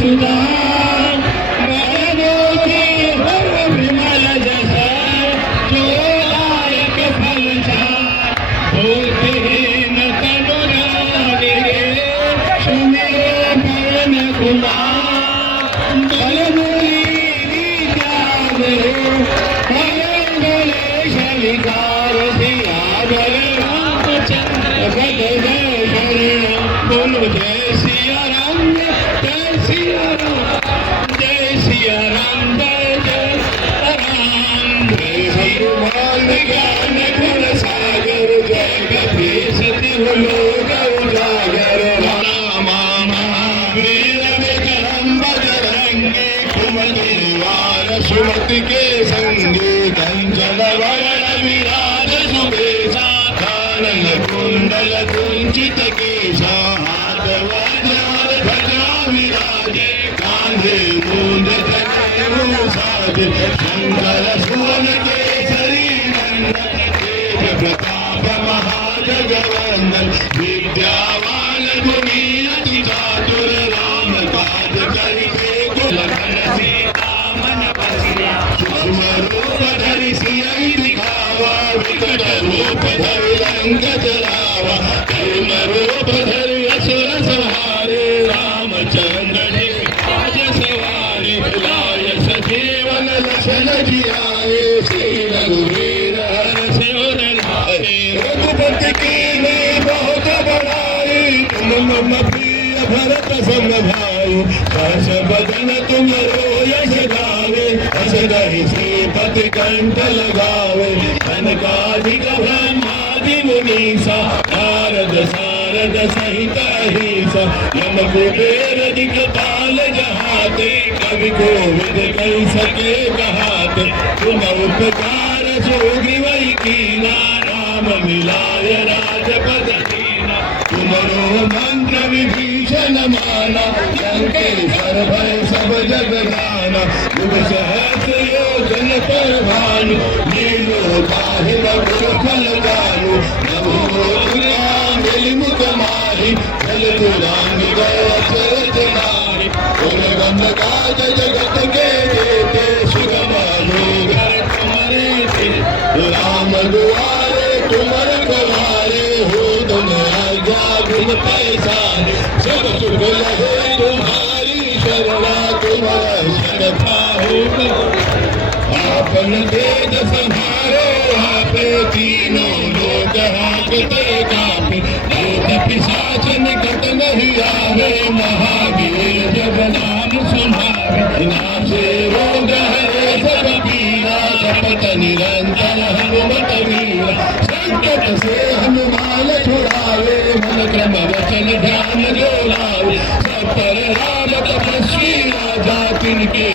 सुधा बदनोती विमल जसा जो लायक फलचार भूतिहीन तनुरागे सुमिरो पवन कुमार बलमुली त्यागे मंगलेश विकार सियावर रामचंद्र भगत शरण बोलो जय सिया राम जय सिया राम जय सिया राम जय जय राम जय हनुमान ज्ञान गुण सागर जय कपीस तिहु लोक उजागर राम महावीर विक्रम बजरंगी कुमति निवार सुमति के संगी कंचन वरण विराज सुबेसा कानन कुंडल कुंचित केशा हाथ वज्र ध्वजा विराजे कांधे मूंज जनेऊ साजे शंकर सुवन केसरी नंदन तेज प्रताप महाजगवंदन विद्यावान गुणी अति चातुर राम काज करिते कुलघन सीता मन बसिया सूक्ष्म रूप धरि सियहि दिखावा विकट रूप धरि लंक जलावा करुण रूप धरि असुर संहारे रामचंद्र जी आज सवारे लाय सजीवन लखन जियाए श्री रघुवीर हर्ष उर लाए रघुपति कीन्ही बहुत बड़ाई तुम मम प्रिय भरत सम भाई हर्ष बदन तुम यश गावे हस रहि श्रीपति कंठ लगावे कनकाधिक ब्रह्मादि मुनीसा नारद सारद सहित अहिसा यम कुबेर दिक्पाल जहाते कवि कोविद कहि सके कहाते तुम उपकार सुग्रीव कीना राम मिलाय राजपद दीना तुमरो मंत्र विभीषण माना लंकेश्वर भय सब जग जाना युग सहस्र योजन पर भानु नीलो ताहि मधुर फल जानु नमो दुर्गांगलि मुख माहि जल तुरांग गए अचरज नाहि तुम गम काज जगत के जेते सुगम अनुग्रह तुम्हारे थे राम दुआरे तुम रखवारे हो तुम आज्ञा बिन पैसारे सब सुख लहे तुम्हारी शरणा तुम शरथा हो आपन तेज संहारो आपे तीनों लोक हाकते कापे भूत पिशाच निकट नहीं आवे महावीर जब नाम सुनावे नासे रोग हरे सब पीरा जपत निरंतर हनुमत वीरा संकट से हनुमान छुड़ावे मन क्रम वचन ध्यान जो लावे सब पर राम तपस्वी राजा तिनके